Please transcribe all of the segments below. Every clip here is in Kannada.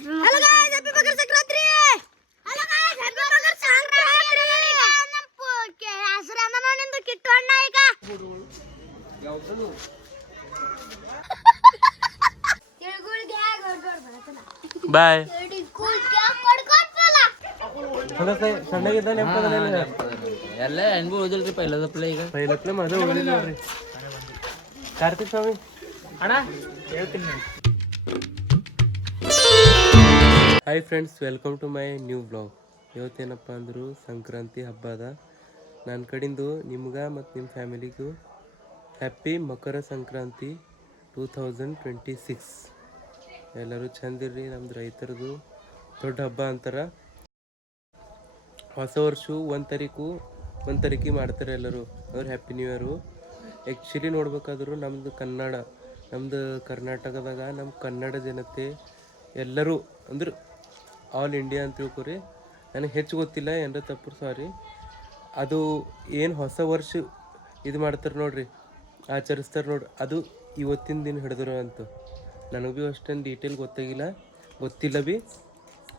Halo guys, happy Makar Sankranti. Halo guys, happy Makar Sankranti. ನಮ್ಮಕ್ಕೆ ಹಸರನ್ನ ನೋಡಿಂದ Kittu ಅಣ್ಣ ಈಗ. ಯಾವುದು? ತಿಳ್ಗುಳ್ಗೆ ಹೊರಗಡೆ ಬರತ್ತಲ್ಲ. ಬಾಯ್. ತಿಳ್ಗುಳ್ಗೆ ಕೊಡ್ಕೊತ್ತಲ್ಲ. ಹಂಗತ್ತೆ ಸಣ್ಣಗಿದ್ದ ನೆನಪದಲ್ಲ. ಎಲ್ಲ ಹೆಂಗೂ ಓದಿಲ್ರಿ ಪೈಲದಪ್ಲೆ ಈಗ. ಪೈಲಪ್ಲೆ ಮದುವೆ ಓದಿಲ್ಲ ನೋಡ್ರಿ. ಕಾರ್ತಿಕ್ ಸ್ವಾಮಿ ಅಣ್ಣ ಹೇಳ್ತೀನಿ. Hi friends, welcome to my new blog. ಇವತ್ತೇನಪ್ಪ ಅಂದರು ಸಂಕ್ರಾಂತಿ ಹಬ್ಬ ಅದ. ನನ್ನ ಕಡೆಂದು ನಿಮ್ಗೆ ಮತ್ತು ನಿಮ್ಮ ಫ್ಯಾಮಿಲಿಗೂ ಹ್ಯಾಪಿ ಮಕರ ಸಂಕ್ರಾಂತಿ 2026. ಎಲ್ಲರೂ ಚಂದಿರ್ರಿ. ನಮ್ದು ರೈತರದು ದೊಡ್ಡ ಹಬ್ಬ ಅಂತಾರೆ. ಹೊಸ ವರ್ಷ ಒಂದು ತಾರೀಕು ಮಾಡ್ತಾರೆ ಎಲ್ಲರೂ. ಅವ್ರು ಹ್ಯಾಪಿ ನ್ಯೂ ಇಯರು. ಆ್ಯಕ್ಚುಲಿ ನೋಡ್ಬೇಕಾದ್ರು ನಮ್ಮದು ಕರ್ನಾಟಕದಾಗ ನಮ್ಮ ಕನ್ನಡ ಜನತೆ ಎಲ್ಲರೂ ಅಂದ್ರೆ ಆಲ್ ಇಂಡಿಯಾ ಅಂತ ತಿಳ್ಕೊರಿ. ನನಗೆ ಹೆಚ್ಚು ಗೊತ್ತಿಲ್ಲ, ಏನಾರ ತಪ್ಪು ಸಾರಿ. ಅದು ಏನು ಹೊಸ ವರ್ಷ ಇದು ಮಾಡ್ತಾರೆ ನೋಡ್ರಿ, ಆಚರಿಸ್ತಾರೆ ನೋಡ್ರಿ, ಅದು ಇವತ್ತಿನ ದಿನ ಹಿಡಿದ್ರು ಅಂತ. ನನಗೆ ಭೀ ಅಷ್ಟೊಂದು ಡೀಟೇಲ್ ಗೊತ್ತಿಲ್ಲ ಭೀ.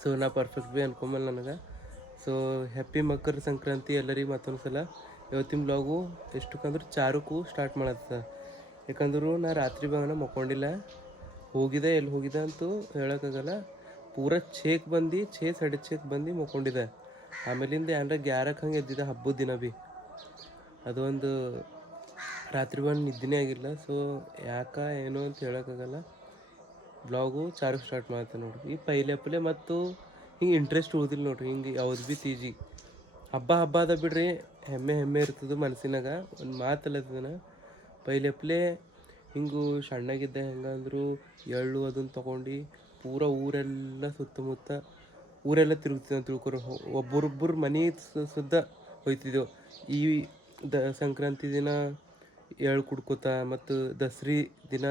ಸೊ ನಾ ಪರ್ಫೆಕ್ಟ್ ಭೀ ಅನ್ಕೊಂಬಲ್ಲ ನನಗೆ. ಸೊ ಹ್ಯಾಪಿ ಮಕರ ಸಂಕ್ರಾಂತಿ ಎಲ್ಲರಿಗೆ ಮತ್ತೊಂದು ಸಲ. ಇವತ್ತಿನ ಬ್ಲಾಗು ಎಷ್ಟಕ್ಕಂದ್ರೆ 4ಕ್ಕೂ ಸ್ಟಾರ್ಟ್ ಮಾಡತ್ತ. ಯಾಕಂದ್ರೆ ನಾ ರಾತ್ರಿ ಭಾಗನ ಮಕ್ಕೊಂಡಿಲ್ಲ. ಎಲ್ಲಿ ಹೋಗಿದೆ ಅಂತೂ ಹೇಳೋಕ್ಕಾಗಲ್ಲ. ಪೂರ 6:30 ಬಂದು ಮಕ್ಕೊಂಡಿದ್ದೆ. ಆಮೇಲಿಂದ ಏನಾರ 11ಕ್ಕೆ ಹಂಗೆ ಎದ್ದಿದ್ದೆ ಹಬ್ಬದ ದಿನ ಭೀ. ಅದೊಂದು ರಾತ್ರಿ ಬಂದು ನಿದ್ದೆನೇ ಆಗಿಲ್ಲ. ಸೊ ಏನೋ ಅಂತ ಹೇಳೋಕ್ಕಾಗಲ್ಲ. ಬ್ಲಾಗು 4ಕ್ಕೆ ಸ್ಟಾರ್ಟ್ ಮಾಡ್ತೆ ನೋಡ್ರಿ. ಈ ಪೈಲೆ ಮತ್ತು ಹಿಂಗೆ ಇಂಟ್ರೆಸ್ಟ್ ಉಳಿದಿಲ್ಲ ನೋಡ್ರಿ. ಹಿಂಗೆ ಯಾವ್ದು ಭೀ ತೀಜಿ ಹಬ್ಬ ಅದ ಬಿಡ್ರಿ, ಹೆಮ್ಮೆ ಇರ್ತದೆ ಮನಸ್ಸಿನಾಗ. ಒಂದು ಮಾತಲ್ಲದನ ಪೈಲೆ ಹಿಂಗೂ ಸಣ್ಣಗಿದ್ದೆ ಹೆಂಗಂದ್ರು ಎಳ್ಳು ಅದನ್ನು ತೊಗೊಂಡು ಪೂರ ಊರೆಲ್ಲ ಸುತ್ತಮುತ್ತ ಊರೆಲ್ಲ ತಿರುಗ್ತಿದ್ದೆ ಅಂತ ತಿಳ್ಕೊರು. ಒಬ್ಬೊಬ್ಬರು ಮನೆ ಸುದ್ದ ಹೋಯ್ತಿದ್ದೆವು. ಈ ಸಂಕ್ರಾಂತಿ ದಿನ ಎಳ್ಳು ಕುಡ್ಕೋತ ಮತ್ತು ದಸರಿ ದಿನ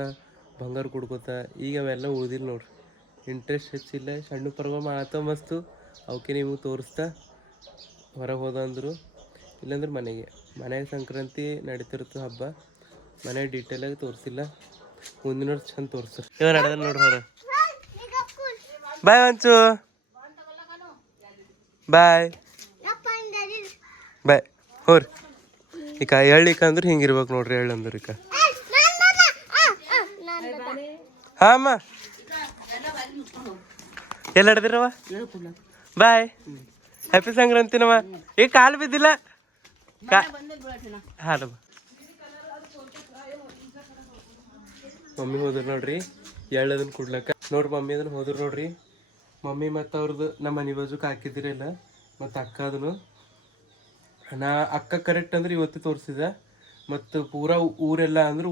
ಬಂಗಾರ ಕುಡ್ಕೋತ. ಈಗ ಅವೆಲ್ಲ ಉಳ್ದಿಲ್ಲ ನೋಡ್ರಿ. ಇಂಟ್ರೆಸ್ಟ್ ಹೆಚ್ಚಿಲ್ಲ. ಸಣ್ಣ ಪರ್ವ ಮಾತ ಮಸ್ತು, ಅವಕ್ಕೆ ನೀವು ತೋರಿಸ್ತಾ ಹೊರಗೆ ಹೋದ ಅಂದರು. ಇಲ್ಲಾಂದ್ರೆ ಮನೆಗೆ ಸಂಕ್ರಾಂತಿ ನಡೀತಿರುತ್ತೆ ಹಬ್ಬ. ಮನೆ ಡೀಟೇಲಾಗಿ ತೋರಿಸಿಲ್ಲ. ಮುಂದಿನ ವರ್ಷ ಚಂದ ತೋರಿಸ್ತಾರೆ. ಇವಾಗ ನಡೆದ ನೋಡ್ರಿ ಹೊರ. ಬಾಯ್ ಮಂಚು, ಬಾಯ್ ಹೋರಿ. ಈಗ ಎಳ್ಳಿಕಂದ್ರೆ ಹಿಂಗಿರ್ಬೇಕು ನೋಡ್ರಿ. ಎಳ್ಳಂದ್ರೆ ಈಗ ಹಾಂ ಅಮ್ಮ ಎಲ್ಲ ನಡೆದಿರವ. ಬಾಯ್, ಹ್ಯಾಪಿ ಸಂಕ್ರಾಂತಿನವ. ಈಗ ಕಾಲು ಬಿದ್ದಿಲ್ಲ ಹಾಲು. ಮಮ್ಮಿ ಹೋದ್ರು ನೋಡ್ರಿ ಎಳ್ಳದನ್ನು ಕುಡ್ಲಕ್ಕ. ನೋಡ್ರಿ ಮಮ್ಮಿ ಅದನ್ನು ಹೋದ್ರು ನೋಡ್ರಿ. ಮಮ್ಮಿ ಮತ್ತು ಅವ್ರದ್ದು ನಮ್ಮ ಮನೆ ಬಾಜುಕ್ಕೆ ಹಾಕಿದ್ದಿರಲ್ಲ. ಮತ್ತು ಅಕ್ಕ ಅದನ್ನು ಅಕ್ಕ ಕರೆಕ್ಟ್ ಅಂದ್ರೆ ಇವತ್ತು ತೋರಿಸಿದ. ಮತ್ತು ಪೂರಾ ಊರೆಲ್ಲ ಅಂದ್ರೆ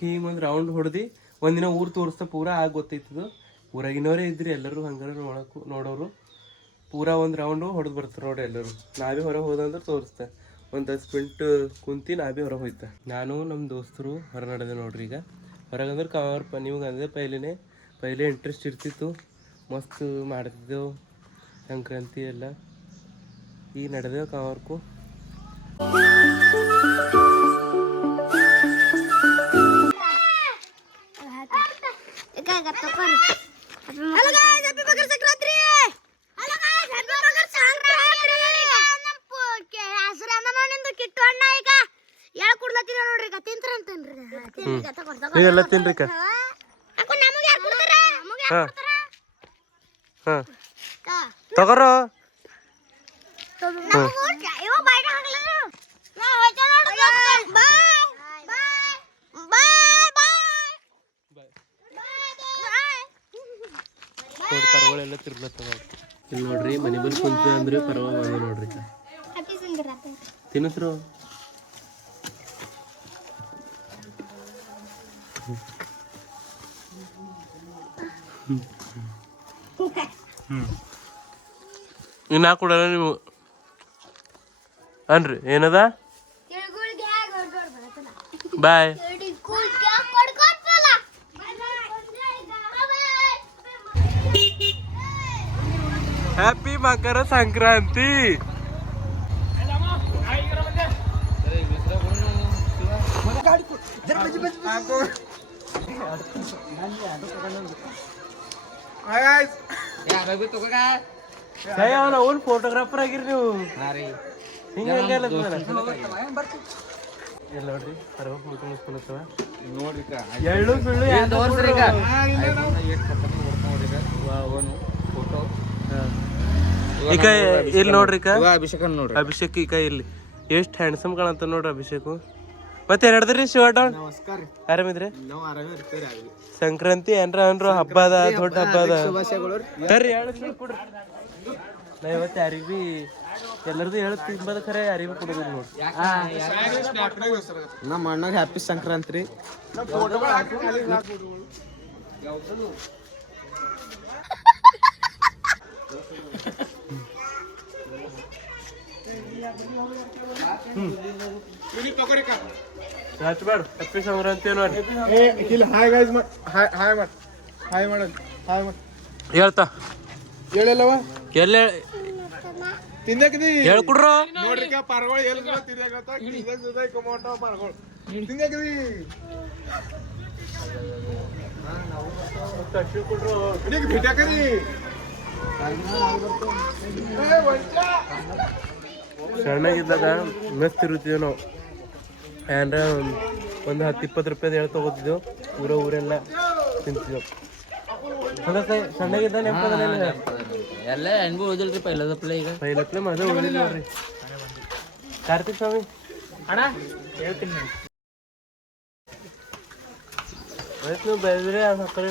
ಹಿಂಗೆ ಒಂದು ರೌಂಡ್ ಹೊಡೆದು ಒಂದಿನ ಊರು ತೋರಿಸ್ತಾ ಪೂರಾ ಆಗಿ ಗೊತ್ತೈತದು. ಊರಾಗಿನವರೇ ಇದ್ರಿ ಎಲ್ಲರೂ, ಹಂಗಾರೆ ನೋಡೋರು. ಪೂರಾ ಒಂದು ರೌಂಡು ಹೊಡೆದು ಬರ್ತಾರೆ ನೋಡ್ರಿ ಎಲ್ಲರೂ. ನಾವೇ ಹೊರಗೆ ಹೋದಂದ್ರೆ ತೋರಿಸ್ತೆ. ಒಂದು 10 ಮಿನಿಟ್ ಕುಂತು ನಾವೇ ಹೊರಗೆ ಹೋಯ್ತಾ. ನಾನು ನಮ್ಮ ದೋಸ್ತರು ಹೊರ ನಡೆದೆ ನೋಡ್ರಿ. ಈಗ ಹೊರಗಂದ್ರೆ ಕವರ್ಪ ನಿಮ್ಗೆ ಅಂದೆ ಪೈಲೆ ಇಂಟ್ರೆಸ್ಟ್ ಇರ್ತಿತ್ತು. ಮಸ್ತ್ ಮಾಡ್ತಿದ್ದೆವು ಸಂಕ್ರಾಂತಿ ಎಲ್ಲ. ಈಗ ನಡೆದೇವು ಕವರ್ಕು. Halo guys, happy Makar Sankranti. Halo guys, happy Makar Sankranti. ನಮ್ಮಕ್ಕೆ ಹಸರನ್ನ ನೋಡಿಂದ Kittu ಅಣ್ಣ ಈಗ. ಎಳ್ಳು ಕುಡ್ಲತ್ತೀರ ನೋಡ್ರಿ. ತಿಂತ್ರ ಅಂತನ್ರಿ. ನೀವೆಲ್ಲ ತಿನ್ರಿ. ಅಕ್ಕ ನಮಗೆ ಯಾರು ಕೊಡ್ತಾರ? ನಮಗೆ ಯಾರು ಕೊಡ್ತಾರ? ಹಾಂ ತಗೋರೋ. ಇವ ಬೈಟ್ ಹಾಕಲ್ಲ. ನಾ ಹೋಯ್ತಾ ನೋಡು. ಬಾಯ್ ಪರ್ವಳೆಲ್ಲ ತಿರ್ಲತ್ತವ. ಇಲ್ಲಿ ನೋಡ್ರಿ ಮನೆ ಬಂದು ಕುಂತ ಅಂದ್ರೆ ಪರ್ವ ಬಂದ ನೋಡ್ರಿ. ತಿನ್ನಿಸ್ರು. ಇನ್ನ ಕೊಡಲ್ಲ ನೀವು ಅನ್ರಿ. ಏನದ ಬಾಯ್. ಹ್ಯಾಪಿ ಮಕರ ಸಂಕ್ರಾಂತಿ. Hi guys. ಅವನ ಅವ್ನು ಫೋಟೋಗ್ರಾಫರ್ ಆಗಿರಿ ನೀವು ಹಿಂಗೆ ಹಂಗೆಲ್ಲ ಎಲ್ಲ ನೋಡ್ರಿ ಸರ್ವ ಫೋಟೋ ಮುಗಿಸ್ಕೊಳತ್ತವ ಎಳ್ಳು ಬೀಳು ಈಗ ಇಲ್ಲಿ ನೋಡ್ರಿ ಅಭಿಷೇಕ್ ಈಗ ಇಲ್ಲಿ ಎಷ್ಟು ಹ್ಯಾಂಡ್ಸಮ್ ಕಾಣತ್ತ ನೋಡ್ರಿ ಅಭಿಷೇಕ್ ಮತ್ತೆ ಏನಡ್ದ್ರಿ ಶಿವಟ ಆರಾಮಿದ್ರಿ ಸಂಕ್ರಾಂತಿ ಏನ್ರ ಅನ್ರು ಹಬ್ಬ ಅದ ದೊಡ್ಡ ಹಬ್ಬ ಅದ ಬರ್ರಿ ನಾ ಇವತ್ತು ಯಾರಿಗ್ ಭೀ ಎಲ್ಲರದು ಹೇಳತ್ ತಿಂಬದ ಖರೆ ಯಾರಿಗೂ ಕೊಡೋದು ನೋಡಿ ನಮ್ಮ ಅಣ್ಣಗೆ ಹ್ಯಾಪಿ ಸಂಕ್ರಾಂತಿ ರೀ ಹಚ್ಬೇಡ ಹ್ಯಾಪಿ ಸಂಕ್ರಾಂತಿ ನೋಡಿ ಹೇಳ್ತಾ ಹೇಳಲ್ಲವ ಎಲ್ಲ ತಿಂದಕದಿ ಹೇಳ್ಕೊಡ್ರು ನೋಡ್ರಿ ಪಾರ್ಗಳು ಎಲ್ಲಿ ತಿಂದಾಕತ್ತ ಕಮೋಟ ಪಾರ್ಗಳು ತಿಂದಕದಿ ಬಿಟ್ಟಾಕದಿ ಸಣ್ಣಗಿದ್ದಾಗ ಮಸ್ತ್ ಇರುತ್ತೀವಿ ನಾವು ಏನ್ರ ಒಂದು 10-20 ರೂಪಾಯಿ ಹೇಳಿ ತಗೋತಿದ್ದೆವು ಊರೆಲ್ಲ ತಿಂತಿದ್ದೆವು ಸಣ್ಣಗಿದ್ದ ನೆನಪದಲ್ಲ ಎಲ್ಲ ಹೆಣ್ಗೂ ಓದಿಲ್ರಿ ಪೈಲದಪ್ಲೆ ಈಗ ಪೈಲಪ್ಲೆ ಮದುವೆ ಹೋಗಿಲ್ಲ ನೋಡ್ರಿ ಕಾರ್ತಿಕ್ ಸ್ವಾಮಿ ಅಣ್ಣ ಹೇಳ್ತೀನಿ ನೀವು ಬೆಳೆದ್ರೆ ಹಾಕ್ರಿ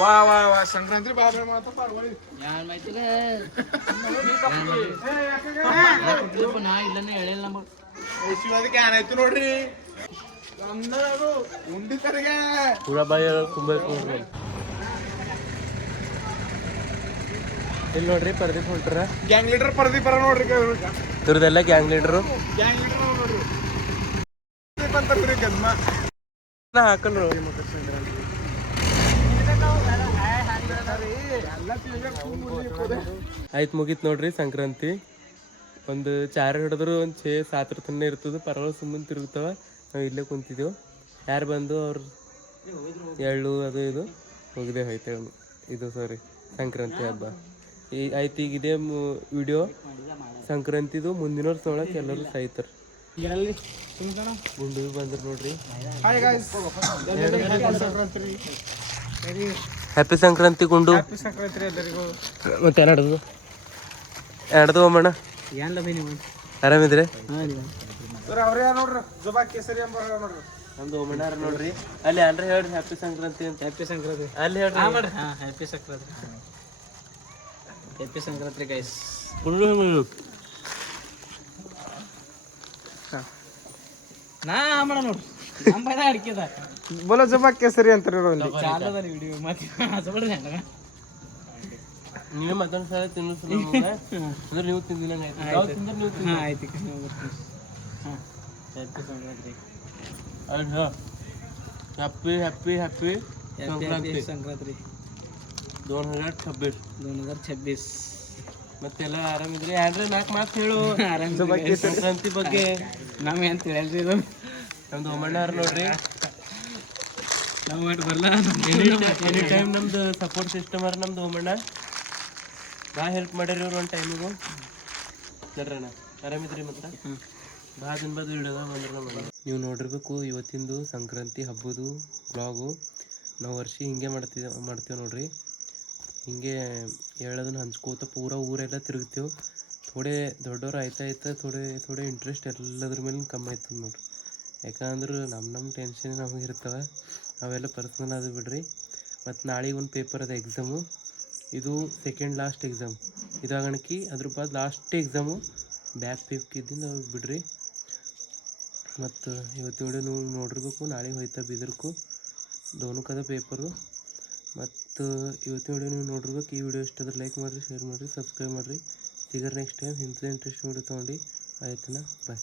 ವಾ ವಾ ವಾ ಸಂಕ್ರಾಂತಿ ಬಾಬೆ ಮಾತು ಪಾರ್ಗಳು ಯಾರು ಮಾಹಿತಿಲ್ಲ ನಾ ಇಲ್ಲನೇ ಹೇಳಿಲ್ಲ ನಮ್ಮ ಅದಕ್ಕೆ ಏನಾಯ್ತು ನೋಡ್ರಿ ಉಂಡಿ ತರಗೆ ಪೂರಾ ಬಾಯಿ ತುಂಬ ಇಲ್ಲಿ ನೋಡ್ರಿ ಪರ್ದೀಪ್ ಹೊಂಟ್ರ ಗ್ಯಾಂಗ್ ಲೀಡರ್ ಪರದೀಪರ ನೋಡ್ರಿ ಇವ್ರದೆಲ್ಲ ಗ್ಯಾಂಗ್ ಲೀಡರು ಗ್ಯಾಂಗ್ ಲೀಡರ್ ನೋಡ್ರಿ ಬಂದ್ರಿ ಗದ್ಮ ಹಾಕಲ್ರು ಆಯ್ತು ಮುಗೀತು ನೋಡ್ರಿ ಸಂಕ್ರಾಂತಿ ಒಂದು ಚಾರ ಹಿಡಿದ್ರು ಒಂದು 6-7 ತನಕ ಇರ್ತದೆ ಪರವಾಗಿಲ್ಲ ಸುಮ್ಮನೆ ತಿರುಗ್ತಾವ ನಾವು ಇಲ್ಲೇ ಕುಂತಿದ್ದೆವು ಯಾರು ಬಂದು ಅವ್ರು ಎಳ್ಳು ಅದು ಇದು ಹೋಗಿದೆ ಹೋಯ್ತು ಇದು ಸಾರಿ ಸಂಕ್ರಾಂತಿ ಹಬ್ಬ ಆಯ್ತು ಈಗ ಇದೇ ವಿಡಿಯೋ ಸಂಕ್ರಾಂತಿದು ಮುಂದಿನ ವರ್ಷ ನೋಡಕ್ಕೆ ಎಲ್ಲರೂ ಸಾಯ್ತಾರೆ ಗುಂಡು ಬಂದ್ರು ನೋಡ್ರಿ ಹ್ಯಾಪಿ ಸಂಕ್ರಾಂತಿ ಗುಂಡು ಮತ್ತೆ ಏನಾಡ್ದು ಏನಾಡ್ದು ಹೋಮಣ್ಣ ಆರಾಮಿದ್ರೆ ನಮ್ದು ಹೋಮಣ್ಣ ನೋಡ್ರಿ ಅಲ್ಲಿ ಏನ್ರ ಹೇಳ್ರಿ ಹ್ಯಾಪಿ ಸಂಕ್ರಾಂತಿ ಅಂತ ಹ್ಯಾಪಿ ಸಂಕ್ರಾಂತಿ ಅಲ್ಲಿ ಹೇಳ್ರಿ happy Sankranti happy Sankranti guys ಗುಂಡು ನಾ ಮಾಡ ನೋಡ್ರಿ ನಮ್ಮ ಬೈದ ಅಡ್ಕಿದ ಬೋಲೋ ಜಬಾ ಕೇಸರಿ ಅಂತಾರೆ ಚಾಲದ ವಿಡಿಯೋ ಮತ್ತೆ ಹಸಬಡ್ರಿ ಹಂಗ ನೀವೇ ಮತ್ತೊಂದು ಸಲ ತಿನ್ನಿಸ್ ಅಂದ್ರೆ ನೀವು ತಿಂದಿಲ್ಲ ಆಯ್ತು ಹಾಂ happy Sankranti happy happy happy Sankranti Sankranti 2026 ಮತ್ತೆಲ್ಲ ಆರಾಮಿದ್ರಿ ಏನ್ರಿ 4 ಮಾತು ಹೇಳು ಸಂಕ್ರಾಂತಿ ಬಗ್ಗೆ ನಮ್ಗೆ ಏನು ತಿಳಿಯಲ್ರಿ ಇದು ನಮ್ದು ಹೋಮಣ್ಣವ್ರು ನೋಡ್ರಿ ನಾವು ಒಟ್ಟು ಬರಲ್ಲ ಎನಿ ಟೈಮ್ ನಮ್ದು ಸಪೋರ್ಟ್ ಸಿಸ್ಟಮ್ ಅವ್ರ ನಮ್ದು ಹೋಮಣ್ಣ ಭಾಳ ಹೆಲ್ಪ್ ಮಾಡ್ಯಾರ ಇವ್ರು ಒಂದು ಟೈಮಿಗೂ ನಡ್ರಣ್ಣ ಆರಾಮಿದ್ರಿ ಮತ್ತೆ ಭಾಳ ದಿನ ಬಾದ್ ವಿಡಿಯೋದಾಗ ಬಂದ್ರೆ ನೀವು ನೋಡಿರ್ಬೇಕು ಇವತ್ತಿಂದು ಸಂಕ್ರಾಂತಿ ಹಬ್ಬದು ಬ್ಲಾಗು ನಾವು ವರ್ಷ ಹಿಂಗೆ ಮಾಡ್ತೀವಿ ನೋಡ್ರಿ ಹಿಂಗೆ ಹೇಳೋದನ್ನ ಹಂಚ್ಕೋತ ಪೂರಾ ಊರೆಲ್ಲ ತಿರುಗ್ತೇವೆ ಥೋಡೆ ದೊಡ್ಡವ್ರು ಆಯ್ತಾ ಥೋಡೆ ಇಂಟ್ರೆಸ್ಟ್ ಎಲ್ಲದ್ರ ಮೇಲೆ ಕಮ್ಮಿ ಆಯ್ತದ ನೋಡ್ರಿ ಯಾಕಂದ್ರೆ ನಮ್ಮ ಟೆನ್ಷನ್ ನಮಗೆ ಇರ್ತವೆ ಅವೆಲ್ಲ ಪರ್ಸ್ನಲ್ ಅದು ಬಿಡ್ರಿ ಮತ್ತು ನಾಳೆಗೆ ಒಂದು ಪೇಪರ್ ಅದ ಎಕ್ಸಾಮು ಇದು ಸೆಕೆಂಡ್ ಲಾಸ್ಟ್ ಎಕ್ಸಾಮ್ ಇದಾಗಣಕಿ ಅದ್ರ ಬಾದ್ ಲಾಸ್ಟ್ ಎಕ್ಸಾಮು ಬ್ಯಾಕ್ ಪೇಕಿದ್ದಿಂದ ಬಿಡ್ರಿ ಮತ್ತು ಇವತ್ತು ವಿಡಿಯೋ ನೀವು ನೋಡಿರ್ಬೇಕು ನಾಳೆಗೆ ಹೋಯ್ತಾ ಬೀದರ್ಕು ದೋನಕ್ಕದ ಪೇಪರು ಮತ್ತು ಇವತ್ತಿನ ವಿಡಿಯೋ ನೀವು ನೋಡಿರ್ಬೇಕು ಈ ವಿಡಿಯೋ ಇಷ್ಟ ಲೈಕ್ ಮಾಡಿರಿ ಶೇರ್ ಮಾಡಿರಿ ಸಬ್ಸ್ಕ್ರೈಬ್ ಮಾಡಿರಿ ಸಿಗರ್ ನೆಕ್ಸ್ಟ್ ಟೈಮ್ ಇಂಥ ಇಂಟ್ರೆಸ್ಟ್ ವಿಡಿಯೋ ತೊಗೊಂಡು ಆಯ್ತನ ಬಾಯ್.